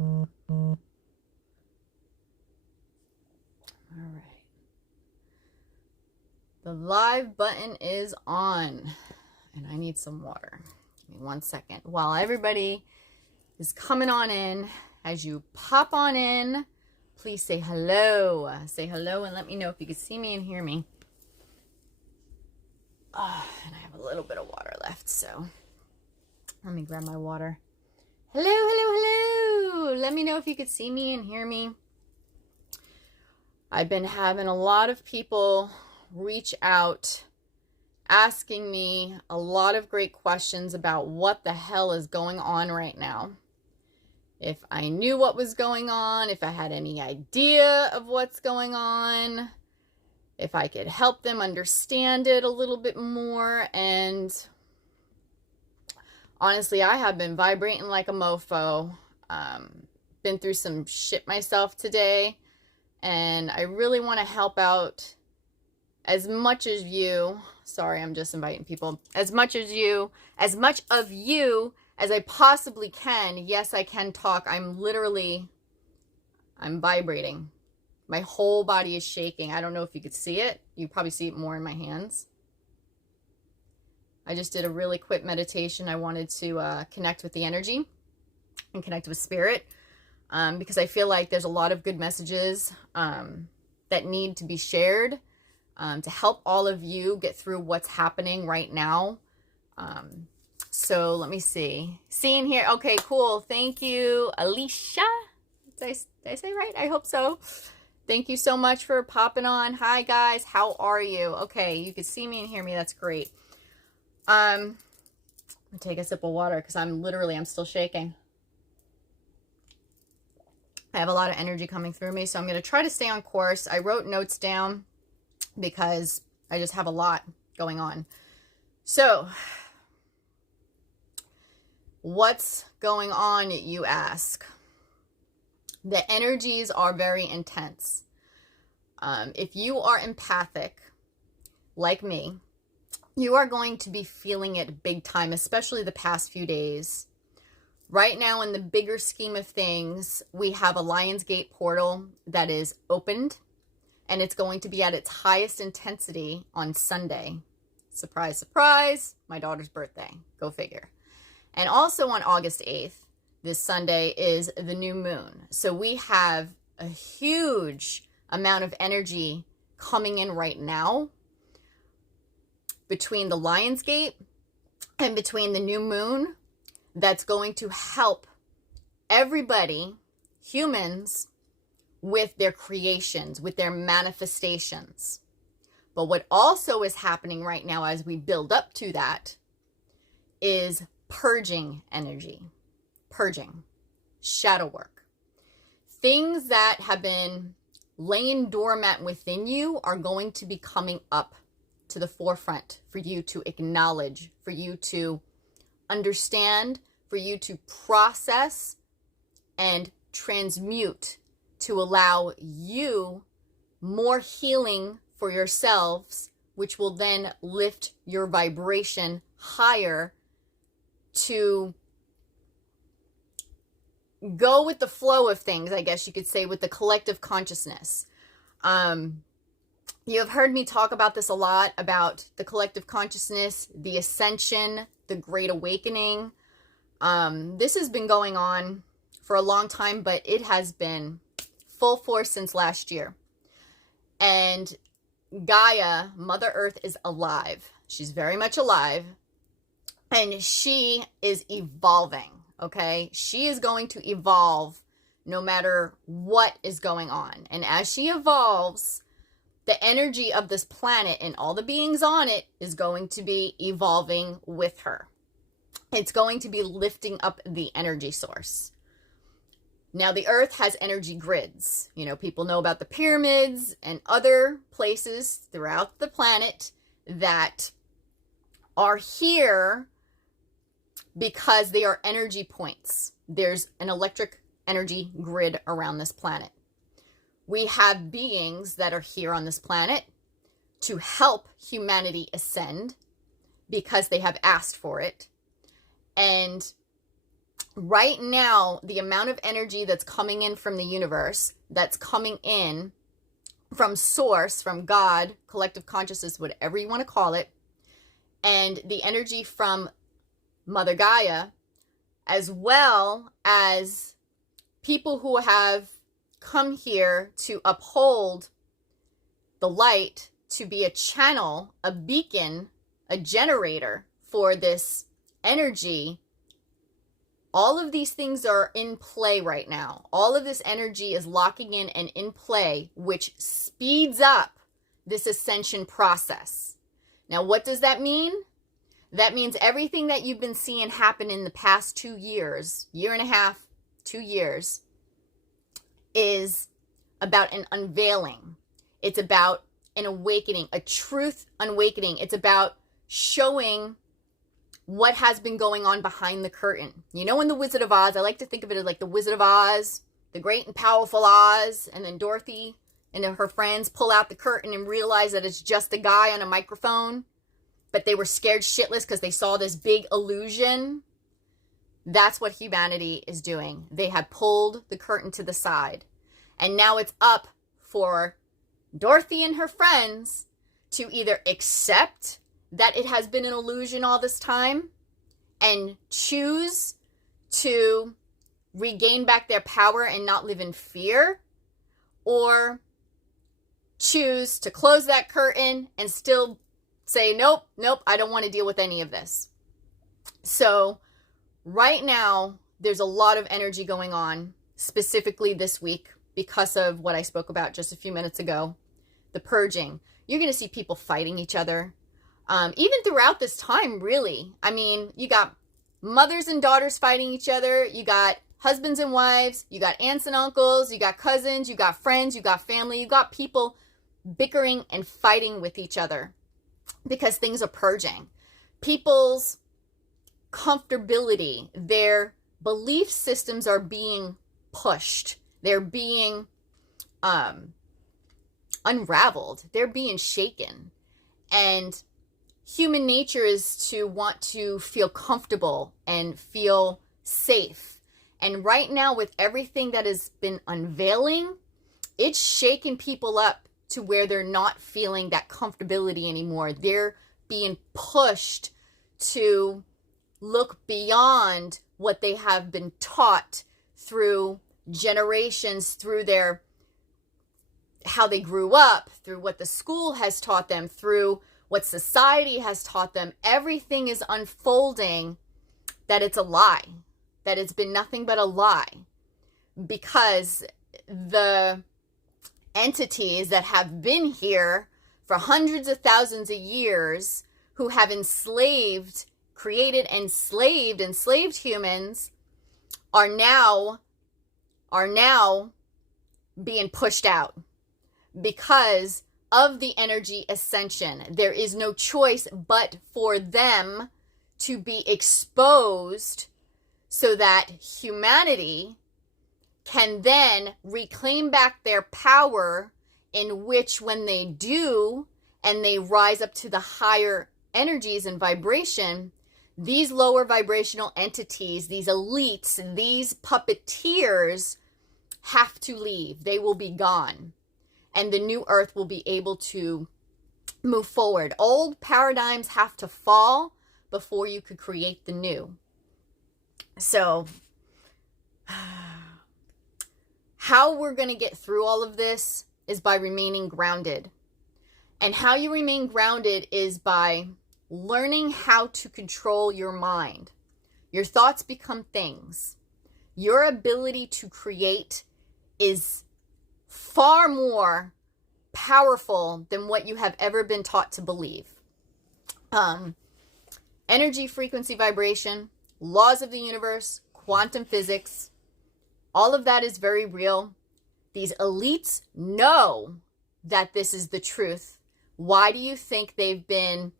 All right. The live button is on, and I need some water. Give me 1 second. While everybody is coming on in, as you pop on in, please say hello. Say hello and let me know if you can see me and hear me. Oh, and I have a little bit of water left, so let me grab my water. Hello, hello, hello. Let me know if you could see me and hear me. I've been having a lot of people reach out asking me a lot of great questions about what the hell is going on right now. If I knew what was going on, if I had any idea of what's going on, if I could help them understand it a little bit more. And honestly, I have been vibrating like a mofo. Been through some shit myself today, and I really want to help out as much of you. Sorry, I'm just inviting people. As much of you as I possibly can. Yes, I can talk. I'm vibrating. My whole body is shaking. I don't know if you could see it. You probably see it more in my hands. I just did a really quick meditation. I wanted to connect with the energy and connect with spirit, because I feel like there's a lot of good messages that need to be shared to help all of you get through what's happening right now. So let me see. Seeing here. Okay, cool. Thank you, Alicia. Did I say right? I hope so. Thank you so much for popping on. Hi, guys. How are you? Okay, you can see me and hear me. That's great. I'm gonna take a sip of water because I'm still shaking. I have a lot of energy coming through me, so I'm going to try to stay on course. I wrote notes down because I just have a lot going on. So, what's going on, you ask? The energies are very intense. If you are empathic, like me, you are going to be feeling it big time, especially the past few days. Right now, in the bigger scheme of things, we have a Lionsgate portal that is opened, and it's going to be at its highest intensity on Sunday. Surprise, surprise, my daughter's birthday. Go figure. And also on August 8th, this Sunday, is the new moon. So we have a huge amount of energy coming in right now between the Lionsgate and between the new moon that's going to help everybody, humans, with their creations, with their manifestations. But what also is happening right now as we build up to that is purging energy. Purging, shadow work. Things that have been laying dormant within you are going to be coming up to the forefront for you to acknowledge, for you to understand, for you to process and transmute, to allow you more healing for yourselves, which will then lift your vibration higher to go with the flow of things, I guess you could say, with the collective consciousness. You have heard me talk about this a lot, about the collective consciousness, the ascension, the great awakening. This has been going on for a long time, but it has been full force since last year. And Gaia, Mother Earth, is alive. She's very much alive. And she is evolving. Okay, she is going to evolve no matter what is going on. And as she evolves, the energy of this planet and all the beings on it is going to be evolving with her. It's going to be lifting up the energy source. Now, the Earth has energy grids. You know, people know about the pyramids and other places throughout the planet that are here because they are energy points. There's an electric energy grid around this planet. We have beings that are here on this planet to help humanity ascend because they have asked for it. And right now, the amount of energy that's coming in from the universe, that's coming in from source, from God, collective consciousness, whatever you want to call it, and the energy from Mother Gaia, as well as people who have come here to uphold the light, to be a channel, a beacon, a generator for this energy. All of these things are in play right now. All of this energy is locking in play, which speeds up this ascension process. Now, what does that mean? That means everything that you've been seeing happen in the past 2 years, year and a half, 2 years, is about an unveiling. It's about an awakening, a truth awakening. It's about showing what has been going on behind the curtain. You know, in The Wizard of Oz, I like to think of it as like the Wizard of Oz, the great and powerful Oz, and then Dorothy and her friends pull out the curtain and realize that it's just a guy on a microphone, but they were scared shitless because they saw this big illusion. That's what humanity is doing. They have pulled the curtain to the side. And now it's up for Dorothy and her friends to either accept that it has been an illusion all this time and choose to regain back their power and not live in fear, or choose to close that curtain and still say, nope, I don't want to deal with any of this. So right now, there's a lot of energy going on, specifically this week, because of what I spoke about just a few minutes ago, the purging. You're going to see people fighting each other. Even throughout this time, really. I mean, you got mothers and daughters fighting each other. You got husbands and wives. You got aunts and uncles. You got cousins. You got friends. You got family. You got people bickering and fighting with each other because things are purging. People's comfortability, their belief systems are being pushed. They're being unraveled. They're being shaken. And human nature is to want to feel comfortable and feel safe. And right now, with everything that has been unveiling, it's shaking people up to where they're not feeling that comfortability anymore. They're being pushed to look beyond what they have been taught through generations, through their how they grew up, through what the school has taught them, through what society has taught them. Everything is unfolding that it's a lie, that it's been nothing but a lie, because the entities that have been here for hundreds of thousands of years, who have enslaved, created enslaved humans, are now being pushed out because of the energy ascension. There is no choice but for them to be exposed so that humanity can then reclaim back their power, in which when they do and they rise up to the higher energies and vibration, these lower vibrational entities, these elites, these puppeteers have to leave. They will be gone. And the new earth will be able to move forward. Old paradigms have to fall before you could create the new. So, how we're going to get through all of this is by remaining grounded. And how you remain grounded is by learning how to control your mind. Your thoughts become things. Your ability to create is far more powerful than what you have ever been taught to believe. Energy, frequency, vibration, laws of the universe, quantum physics, all of that is very real. These elites know that this is the truth. Why do you think they've been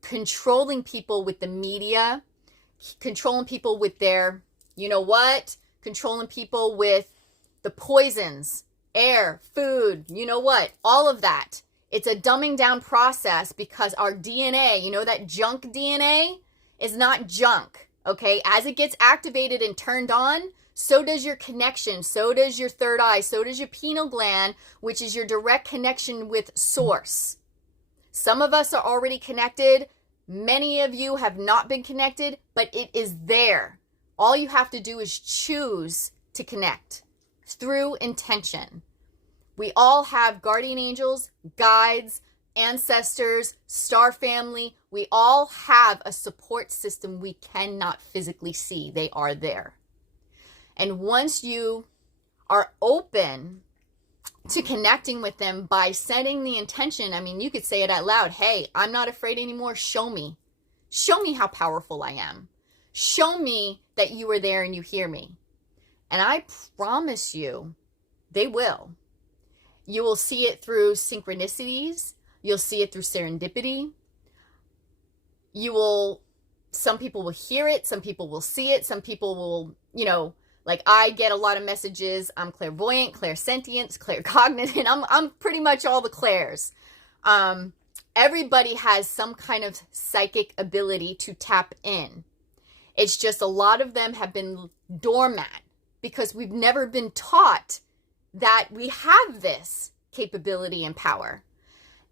controlling people with the media, controlling people with their, you know what, controlling people with the poisons, air, food, you know what, all of that. It's a dumbing down process because our DNA, you know, that junk DNA is not junk. Okay, as it gets activated and turned on, so does your connection, so does your third eye, so does your pineal gland, which is your direct connection with source. Some of us are already connected. Many of you have not been connected, but it is there. All you have to do is choose to connect through intention. We all have guardian angels, guides, ancestors, star family. We all have a support system we cannot physically see. They are there. And once you are open to connecting with them by setting the intention, I mean, you could say it out loud. Hey, I'm not afraid anymore. Show me. Show me how powerful I am. Show me that you are there and you hear me. And I promise you, they will. You will see it through synchronicities. You'll see it through serendipity. Some people will hear it. Some people will see it. Some people will, like I get a lot of messages. I'm clairvoyant, clairsentient, claircognizant. I'm pretty much all the clairs. Everybody has some kind of psychic ability to tap in. It's just a lot of them have been dormant because we've never been taught that we have this capability and power.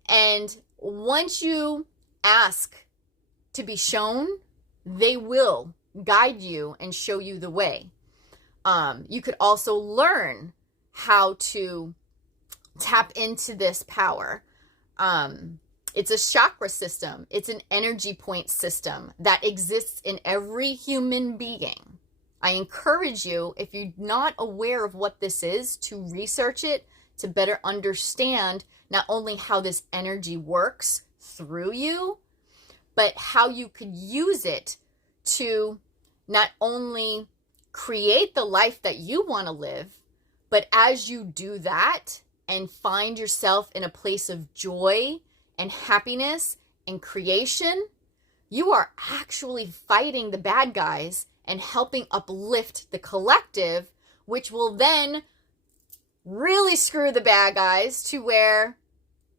And once you ask to be shown, they will guide you and show you the way. You could also learn how to tap into this power. It's a chakra system. It's an energy point system that exists in every human being. I encourage you, if you're not aware of what this is, to research it, to better understand not only how this energy works through you, but how you could use it to not only create the life that you want to live, but as you do that and find yourself in a place of joy and happiness and creation, you are actually fighting the bad guys and helping uplift the collective, which will then really screw the bad guys to where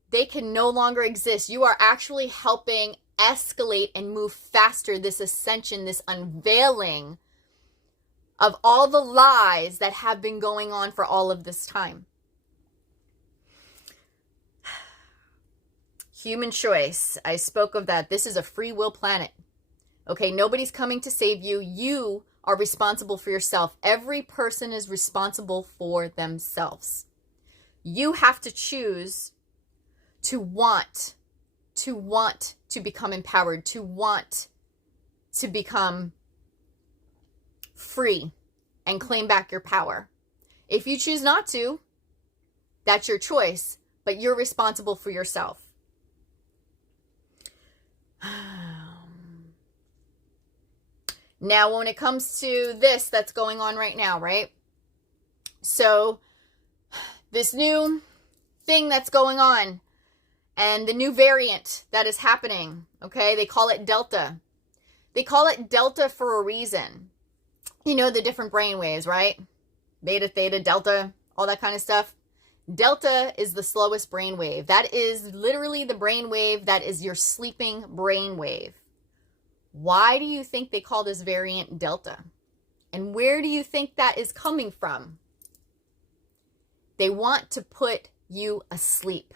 they can no longer exist. You are actually helping escalate and move faster this ascension, this unveiling of all the lies that have been going on for all of this time. Human choice. I spoke of that. This is a free will planet. Okay, nobody's coming to save you. You are responsible for yourself. Every person is responsible for themselves. You have to choose to want to become empowered, to want to become free and claim back your power. If you choose not to, that's your choice, but you're responsible for yourself. Now, when it comes to this that's going on right now, right? So, this new thing that's going on and the new variant that is happening, okay? They call it Delta. They call it Delta for a reason. You know the different brain waves, right? Beta, theta, delta, all that kind of stuff. Delta is the slowest brain wave. That is literally the brain wave that is your sleeping brain wave. Why do you think they call this variant Delta? And where do you think that is coming from? They want to put you asleep.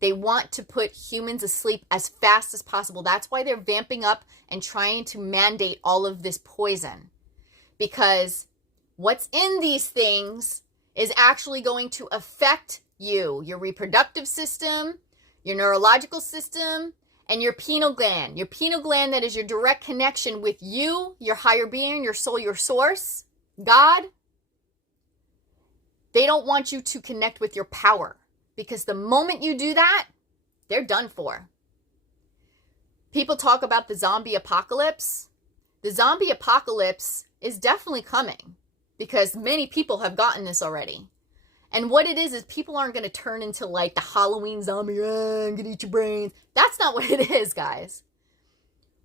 They want to put humans asleep as fast as possible. That's why they're vamping up and trying to mandate all of this poison. Because what's in these things is actually going to affect you, your reproductive system, your neurological system, and your pineal gland. Your pineal gland, that is your direct connection with you, your higher being, your soul, your source, God. They don't want you to connect with your power, because the moment you do that, they're done for. People talk about the zombie apocalypse. The zombie apocalypse is definitely coming because many people have gotten this already. And what it is people aren't going to turn into like the Halloween zombie, I'm going to eat your brains. That's not what it is, guys.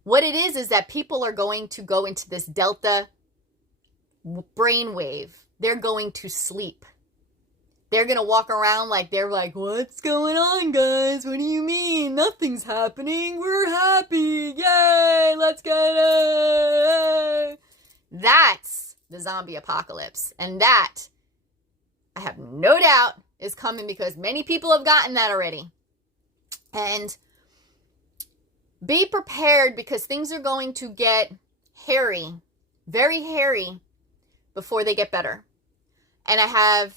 What it is that people are going to go into this Delta brainwave. They're going to sleep. They're going to walk around like they're like, what's going on, guys? What do you mean? Nothing's happening. We're happy. Yay, let's get it. That's the zombie apocalypse. And that, I have no doubt, is coming because many people have gotten that already. And be prepared because things are going to get hairy, very hairy, before they get better. And I have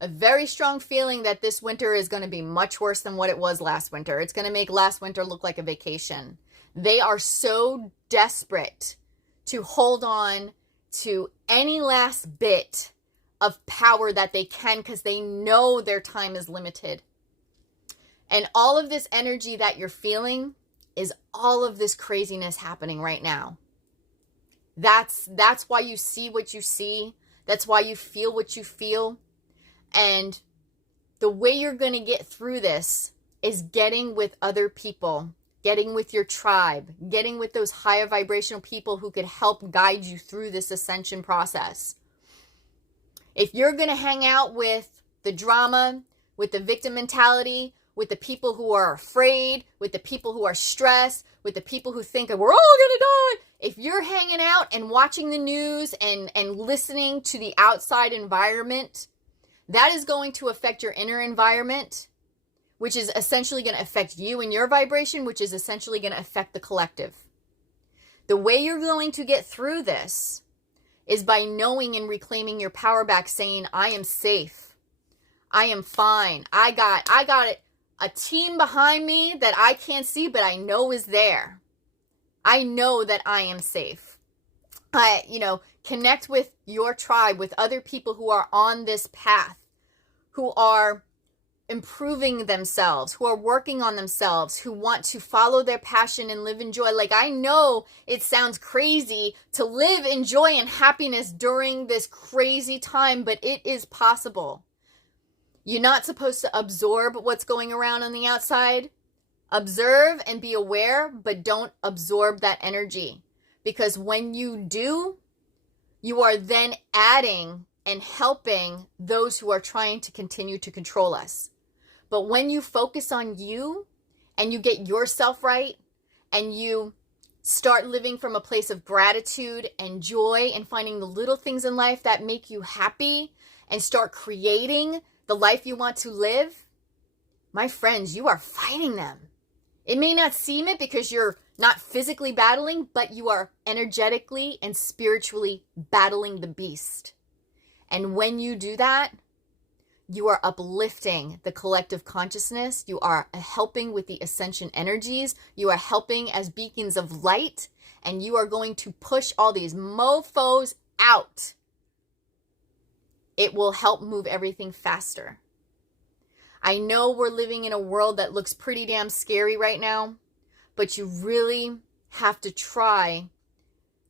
a very strong feeling that this winter is going to be much worse than what it was last winter. It's going to make last winter look like a vacation. They are so desperate to hold on to any last bit of power that they can because they know their time is limited. And all of this energy that you're feeling is all of this craziness happening right now. That's why you see what you see. That's why you feel what you feel. And the way you're going to get through this is getting with other people, getting with your tribe, getting with those higher vibrational people who could help guide you through this ascension process. If you're going to hang out with the drama, with the victim mentality, with the people who are afraid, with the people who are stressed, with the people who think that we're all going to die, if you're hanging out and watching the news and listening to the outside environment, that is going to affect your inner environment, which is essentially going to affect you and your vibration, which is essentially going to affect the collective. The way you're going to get through this is by knowing and reclaiming your power back, saying, I am safe. I am fine. I got a team behind me that I can't see, but I know is there. I know that I am safe. Connect with your tribe, with other people who are on this path, who are improving themselves, who are working on themselves, who want to follow their passion and live in joy. Like, I know it sounds crazy to live in joy and happiness during this crazy time, but it is possible. You're not supposed to absorb what's going around on the outside. Observe and be aware, but don't absorb that energy. Because when you do, you are then adding and helping those who are trying to continue to control us. But when you focus on you and you get yourself right and you start living from a place of gratitude and joy and finding the little things in life that make you happy and start creating the life you want to live, my friends, you are fighting them. It may not seem it because you're not physically battling, but you are energetically and spiritually battling the beast. And when you do that, you are uplifting the collective consciousness. You are helping with the ascension energies. You are helping as beacons of light. And you are going to push all these mofos out. It will help move everything faster. I know we're living in a world that looks pretty damn scary right now, but you really have to try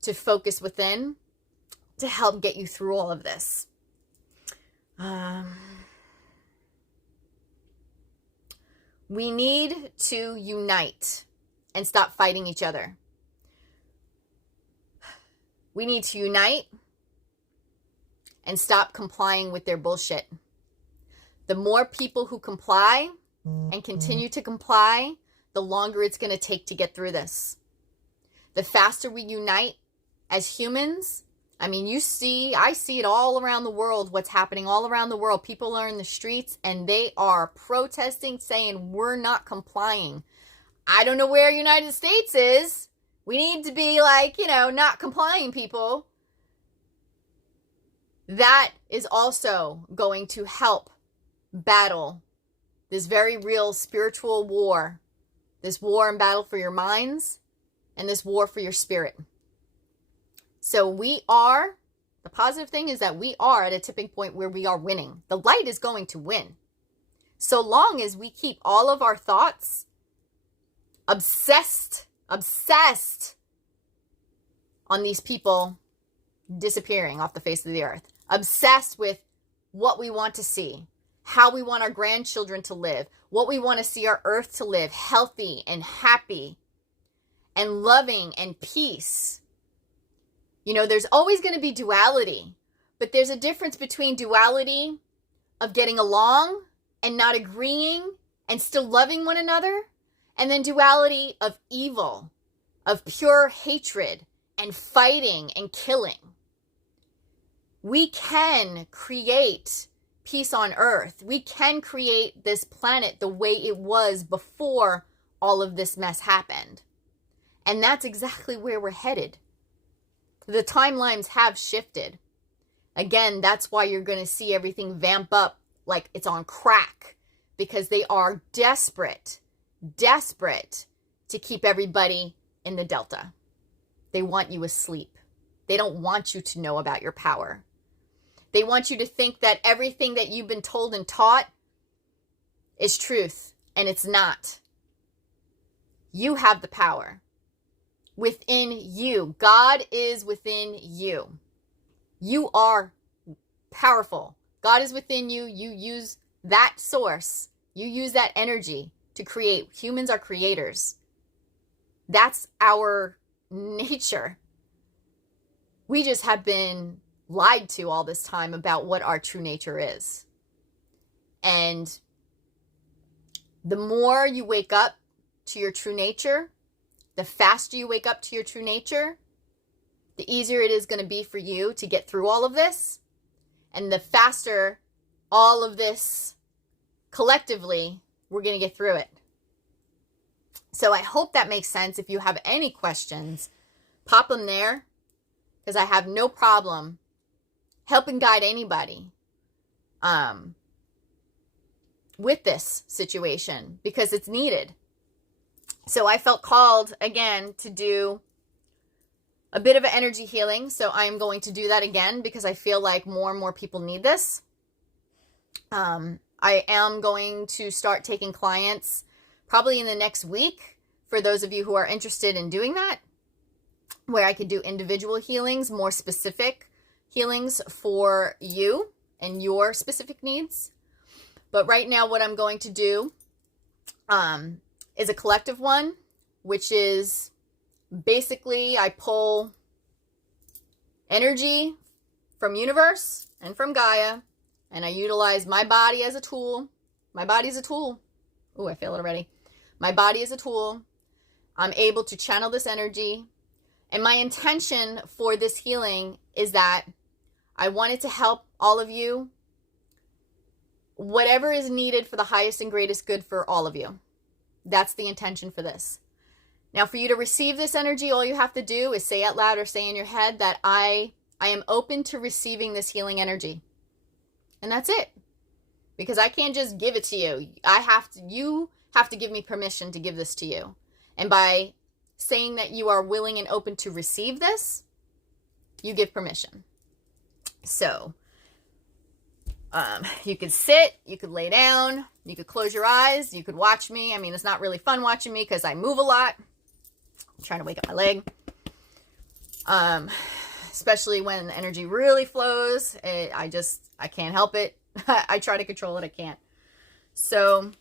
to focus within to help get you through all of this. We need to unite and stop fighting each other. We need to unite and stop complying with their bullshit. The more people who comply and continue to comply, the longer it's going to take to get through this. The faster we unite as humans, I see it all around the world, what's happening all around the world. People are in the streets and they are protesting, saying we're not complying. I don't know where United States is. We need to be not complying, people. That is also going to help battle this very real spiritual war, this war and battle for your minds and this war for your spirit. So the positive thing is that we are at a tipping point where we are winning. The light is going to win. So long as we keep all of our thoughts obsessed on these people disappearing off the face of the earth, obsessed with what we want to see, how we want our grandchildren to live, what we want to see our earth to live, healthy and happy and loving and peace. There's always going to be duality, but there's a difference between duality of getting along and not agreeing and still loving one another, and then duality of evil, of pure hatred and fighting and killing. We can create peace on earth. We can create this planet the way it was before all of this mess happened. And that's exactly where we're headed. The timelines have shifted. Again, that's why you're going to see everything vamp up like it's on crack, because they are desperate to keep everybody in the Delta. They want you asleep. They don't want you to know about your power. They want you to think that everything that you've been told and taught is truth, and it's not. You have the power within you. God is within you. You are powerful. God is within you. You use that source. You use that energy to create. Humans are creators. That's our nature. We just have been lied to all this time about what our true nature is. And the more you wake up to your true nature, the faster you wake up to your true nature, the easier it is going to be for you to get through all of this. And the faster all of this collectively, we're going to get through it. So I hope that makes sense. If you have any questions, pop them there, because I have no problem helping guide anybody with this situation, because it's needed. So I felt called again to do a bit of an energy healing. So I'm going to do that again because I feel like more and more people need this. I am going to start taking clients probably in the next week for those of you who are interested in doing that, where I could do individual healings, more specific healings for you and your specific needs. But right now what I'm going to do is a collective one, which is basically I pull energy from universe and from Gaia, and I utilize my body as a tool. My body's a tool. Ooh, I feel it already. My body is a tool. I'm able to channel this energy. And my intention for this healing is that I wanted to help all of you, whatever is needed for the highest and greatest good for all of you. That's the intention for this. Now, for you to receive this energy, all you have to do is say out loud or say in your head that I am open to receiving this healing energy. And that's it. Because I can't just give it to you. You have to give me permission to give this to you. And by saying that you are willing and open to receive this, you give permission. So, you could sit, you could lay down, you could close your eyes, you could watch me. I mean, it's not really fun watching me because I move a lot. I'm trying to wake up my leg. Especially when the energy really flows. I can't help it. I try to control it. I can't. So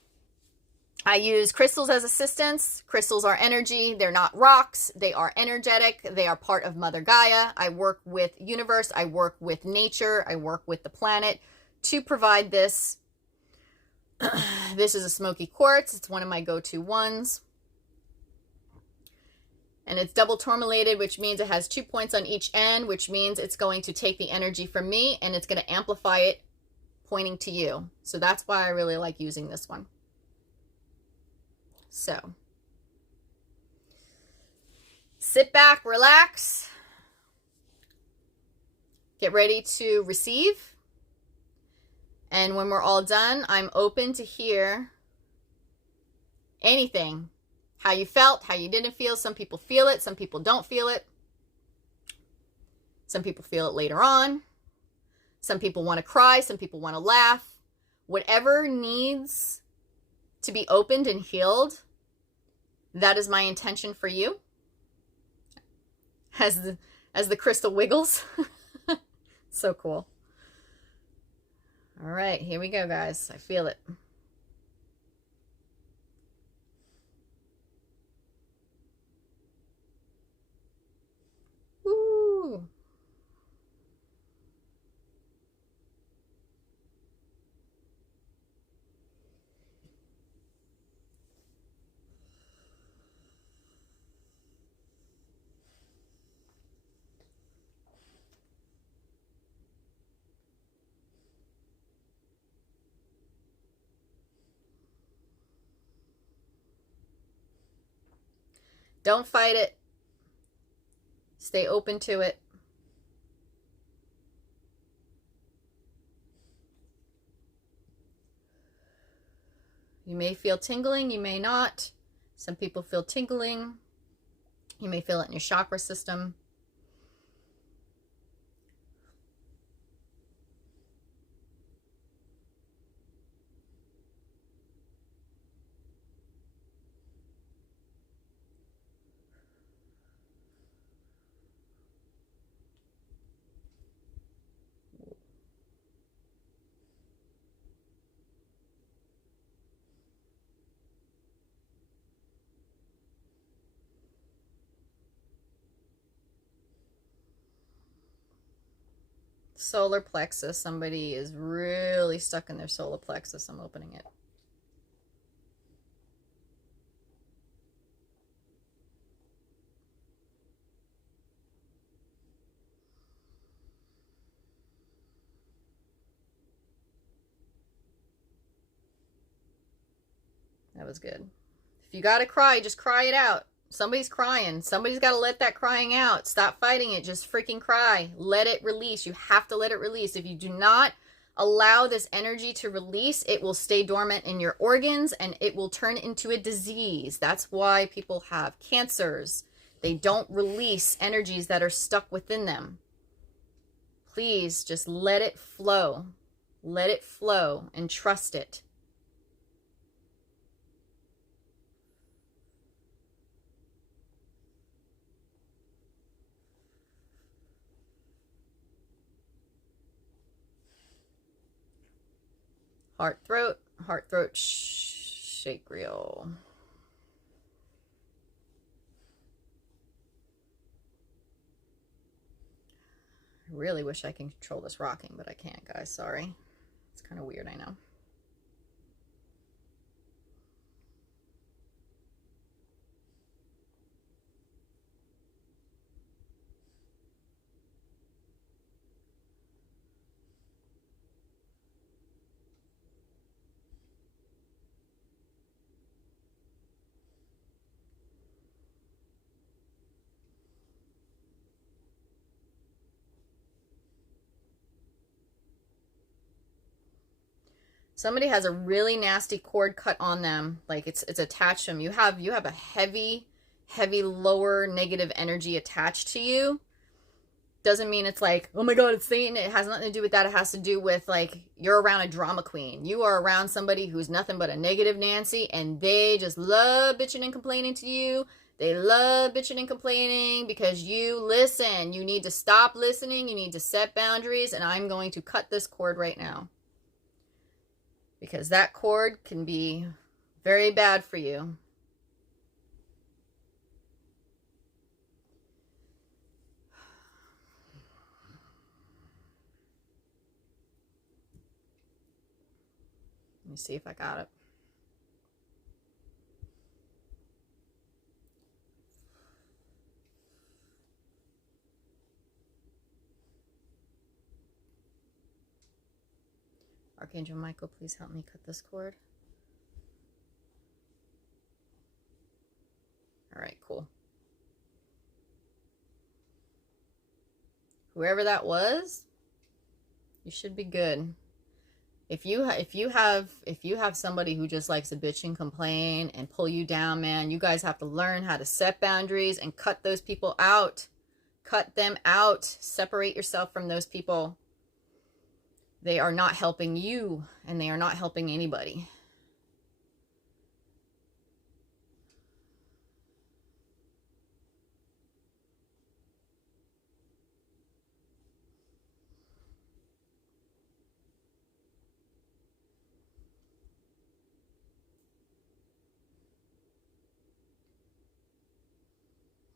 I use crystals as assistants. Crystals are energy. They're not rocks. They are energetic. They are part of Mother Gaia. I work with universe. I work with nature. I work with the planet to provide this. This is a smoky quartz. It's one of my go-to ones. And it's double tourmalated, which means it has 2 points on each end, which means it's going to take the energy from me and it's going to amplify it pointing to you. So that's why I really like using this one. So sit back, relax, get ready to receive. And when we're all done, I'm open to hear anything. How you felt, how you didn't feel. Some people feel it, some people don't feel it. Some people feel it later on. Some people want to cry, some people want to laugh. Whatever needs to be opened and healed, that is my intention for you. As the crystal wiggles. So cool. All right, here we go, guys. I feel it. Woo. Don't fight it. Stay open to it. You may feel tingling, you may not. Some people feel tingling. You may feel it in your chakra system. Solar plexus. Somebody is really stuck in their solar plexus. I'm opening it. That was good. If you gotta cry, just cry it out. Somebody's crying. Somebody's got to let that crying out. Stop fighting it. Just freaking cry. Let it release. You have to let it release. If you do not allow this energy to release, it will stay dormant in your organs and it will turn into a disease. That's why people have cancers. They don't release energies that are stuck within them. Please just let it flow. Let it flow and trust it. Heart, throat, shake reel. I really wish I can control this rocking, but I can't, guys. Sorry. It's kind of weird, I know. Somebody has a really nasty cord cut on them, like it's attached to them. You have a heavy lower negative energy attached to you. Doesn't mean it's like, oh my god, it's Satan. It has nothing to do with that. It has to do with, like, you're around a drama queen. You are around somebody who's nothing but a negative Nancy, and they just love bitching and complaining to you. They love bitching and complaining because you listen. You need to stop listening. You need to set boundaries, and I'm going to cut this cord right now. Because that cord can be very bad for you. Let me see if I got it. Archangel Michael, please help me cut this cord. All right, cool. Whoever that was, you should be good. If you have somebody who just likes to bitch and complain and pull you down, man, you guys have to learn how to set boundaries and cut those people out. Cut them out. Separate yourself from those people. They are not helping you, and they are not helping anybody.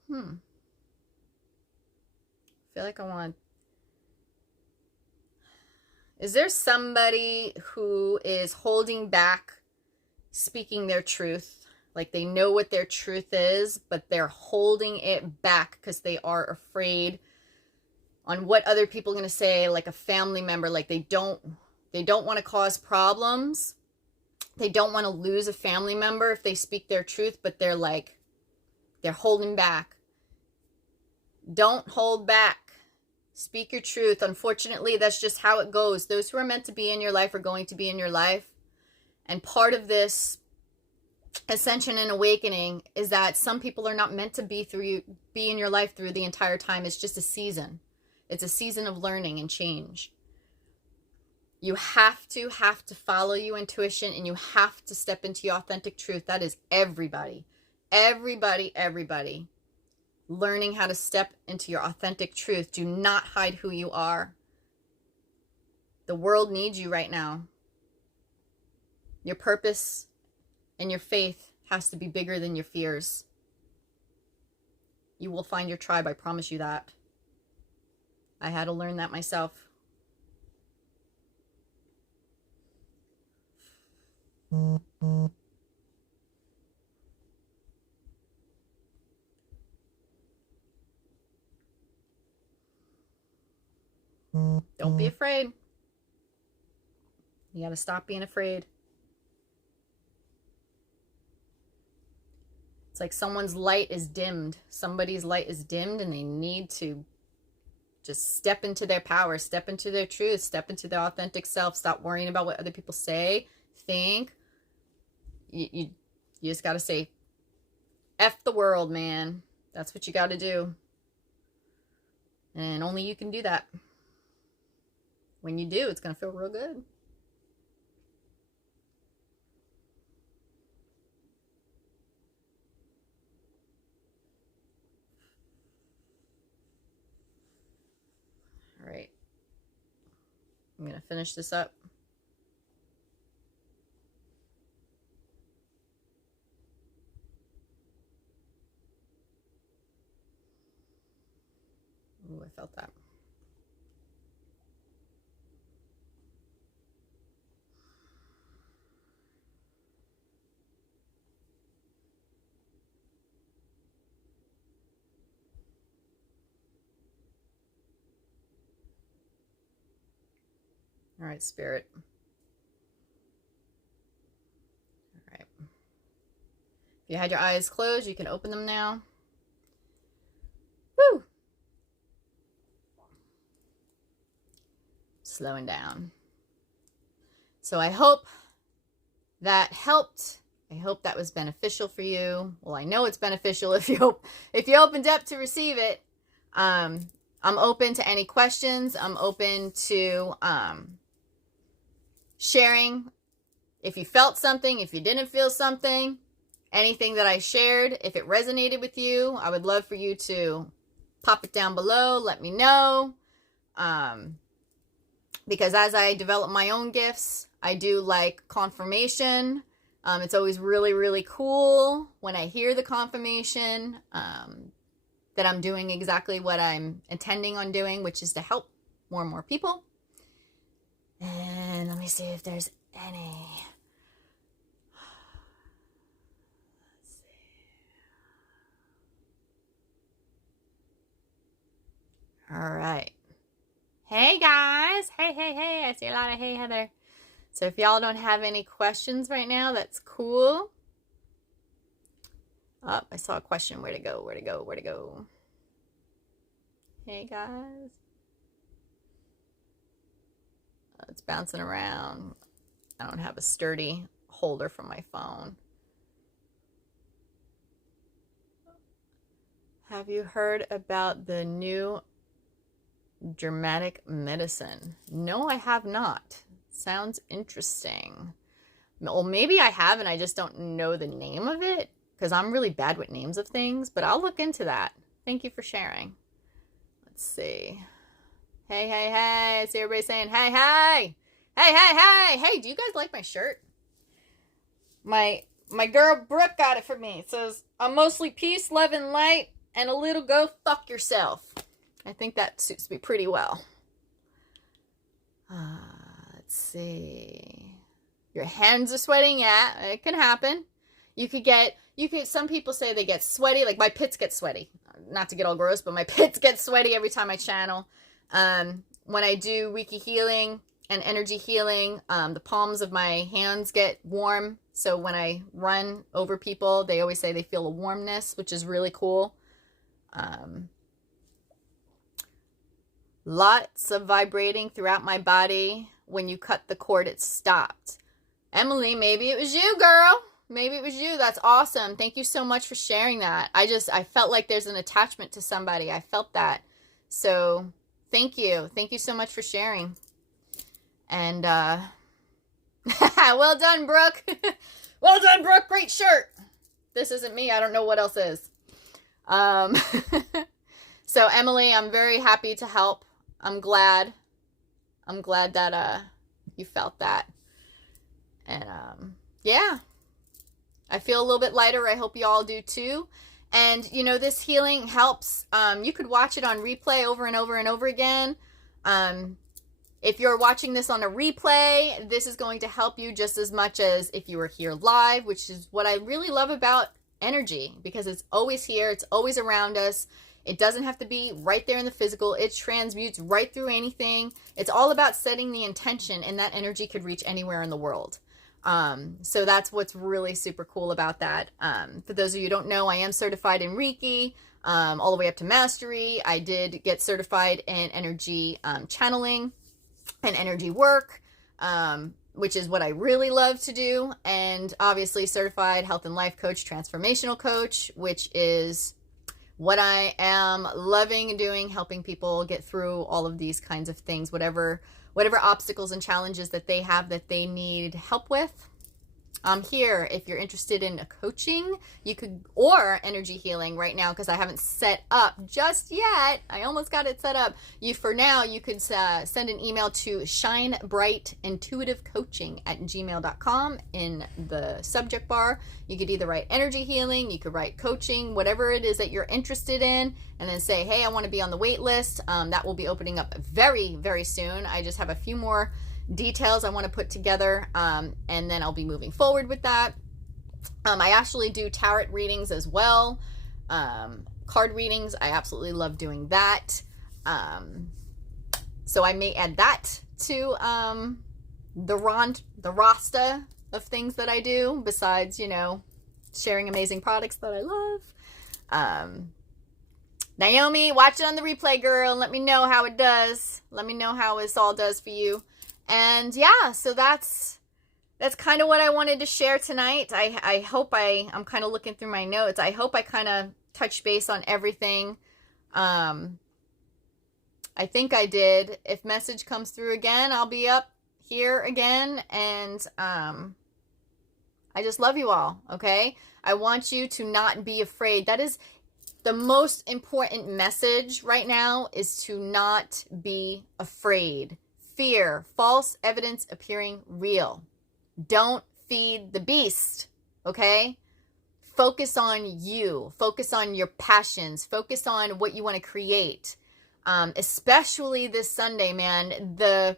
I feel like I want... Is there somebody who is holding back speaking their truth? Like they know what their truth is, but they're holding it back because they are afraid on what other people are going to say, like a family member. Like they don't want to cause problems. They don't want to lose a family member if they speak their truth, but they're like They're holding back. Don't hold back. Speak your truth. Unfortunately, that's just how it goes. Those who are meant to be in your life are going to be in your life. And part of this ascension and awakening is that some people are not meant to be in your life through the entire time. It's just a season. It's a season of learning and change. You have to follow your intuition, and you have to step into your authentic truth. That is everybody. Everybody. Learning how to step into your authentic truth. Do not hide who you are. The world needs you right now. Your purpose and your faith has to be bigger than your fears. You will find your tribe, I promise you that. I had to learn that myself. Don't be afraid. You got to stop being afraid. It's like someone's light is dimmed. Somebody's light is dimmed, and they need to just step into their power, step into their truth, step into their authentic self. Stop worrying about what other people say, think. You just got to say, F the world, man. That's what you got to do. And only you can do that. When you do, it's going to feel real good. All right. I'm going to finish this up. Ooh, I felt that. All right, Spirit. All right. If you had your eyes closed, you can open them now. Woo! Slowing down. So I hope that helped. I hope that was beneficial for you. Well, I know it's beneficial if you opened up to receive it. I'm open to any questions. I'm open to sharing if you felt something, if you didn't feel something, anything that I shared. If it resonated with you, I would love for you to pop it down below. Let me know. Because as I develop my own gifts, I do like confirmation. It's always really, really cool when I hear the confirmation that I'm doing exactly what I'm intending on doing, which is to help more and more people. And let me see if there's any. Let's see. All right. Hey guys. Hey. I see a lot of hey, Heather. So if y'all don't have any questions right now, that's cool. Oh, I saw a question. Where'd it go? Hey guys. It's bouncing around. I don't have a sturdy holder for my phone. Have you heard about the new Germanic medicine? No, I have not. Sounds interesting. Well, maybe I have and I just don't know the name of it because I'm really bad with names of things, but I'll look into that. Thank you for sharing. Let's see. Hey. I see everybody saying, hey. Hey, do you guys like my shirt? My girl Brooke got it for me. It says, I'm mostly peace, love, and light, and a little go fuck yourself. I think that suits me pretty well. Let's see. Your hands are sweating. Yeah, it can happen. Some people say they get sweaty. Like my pits get sweaty. Not to get all gross, but my pits get sweaty every time I channel. When I do Reiki healing and energy healing, the palms of my hands get warm So when I run over people, they always say they feel a warmness, which is really cool. Lots of vibrating throughout my body. When you cut the cord, it stopped. Emily, maybe it was you, girl. Maybe it was you. That's awesome. Thank you so much for sharing that. I felt like there's an attachment to somebody. I felt that. So thank you. Thank you so much for sharing. And, well done, Brooke. Well done, Brooke. Great shirt. This isn't me. I don't know what else is. So Emily, I'm very happy to help. I'm glad that, you felt that. And, yeah, I feel a little bit lighter. I hope you all do too. And, you know, this healing helps. You could watch it on replay over and over and over again. If you're watching this on a replay, this is going to help you just as much as if you were here live, which is what I really love about energy, because it's always here. It's always around us. It doesn't have to be right there in the physical. It transmutes right through anything. It's all about setting the intention, and that energy could reach anywhere in the world. So that's what's really super cool about that. For those of you who don't know, I am certified in Reiki, all the way up to Mastery. I did get certified in energy channeling and energy work, which is what I really love to do. And obviously certified health and life coach, transformational coach, which is what I am loving doing, helping people get through all of these kinds of things, whatever obstacles and challenges that they have that they need help with. I'm here if you're interested in a coaching, you could, or energy healing right now, because I haven't set up just yet. I almost got it set up. For now, you could send an email to shinebrightintuitivecoaching@gmail.com in the subject bar. You could either write energy healing, you could write coaching, whatever it is that you're interested in, and then say, hey, I want to be on the wait list. That will be opening up very, very soon. I just have a few more details I want to put together, and then I'll be moving forward with that. I actually do tarot readings as well, card readings. I absolutely love doing that. So I may add that to the roster of things that I do, besides, you know, sharing amazing products that I love. Naomi, watch it on the replay, girl. Let me know how it does. Let me know how this all does for you. And yeah, so that's kind of what I wanted to share tonight. I hope I'm kind of looking through my notes. I hope I kind of touched base on everything. I think I did. If message comes through again, I'll be up here again. And I just love you all, okay? I want you to not be afraid. That is the most important message right now, is to not be afraid. Fear, false evidence appearing real. Don't feed the beast, okay? Focus on you. Focus on your passions. Focus on what you want to create. Especially this Sunday, man. The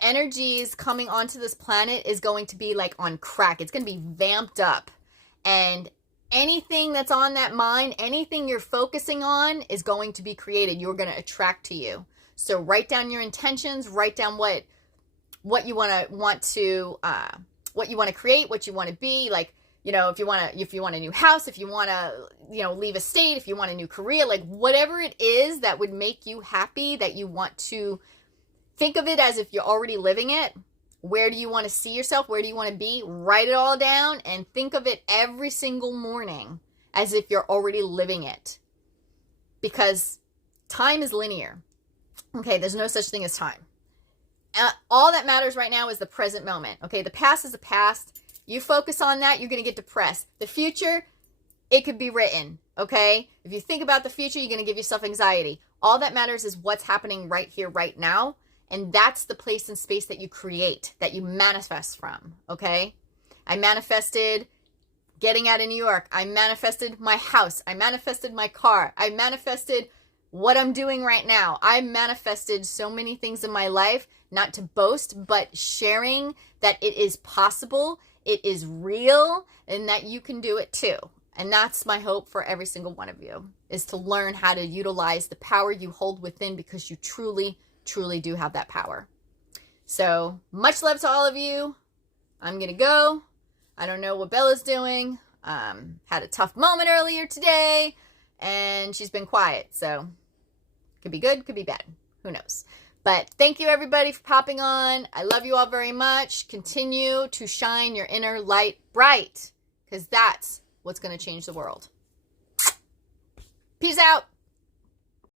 energies coming onto this planet is going to be like on crack. It's going to be vamped up. And anything that's on that mind, anything you're focusing on is going to be created. You're going to attract to you. So write down your intentions, write down what you want to what you want to create, what you want to be. Like, you know, if you want a new house, if you want to, you know, leave a state, if you want a new career, like whatever it is that would make you happy, that you want to think of it as if you're already living it. Where do you want to see yourself? Where do you want to be? Write it all down and think of it every single morning as if you're already living it. Because time is linear. Okay, there's no such thing as time. All that matters right now is the present moment. Okay, the past is the past. You focus on that, you're going to get depressed. The future, it could be written. Okay, if you think about the future, you're going to give yourself anxiety. All that matters is what's happening right here, right now. And that's the place and space that you create, that you manifest from. Okay, I manifested getting out of New York. I manifested my house. I manifested my car. I manifested what I'm doing right now. I manifested so many things in my life, not to boast, but sharing that it is possible, it is real, and that you can do it too. And that's my hope for every single one of you, is to learn how to utilize the power you hold within, because you truly, truly do have that power. So much love to all of you. I'm going to go. I don't know what Bella's doing. Had a tough moment earlier today, and she's been quiet. So could be good, could be bad. Who knows? But thank you everybody for popping on. I love you all very much. Continue to shine your inner light bright, because that's what's going to change the world. Peace out.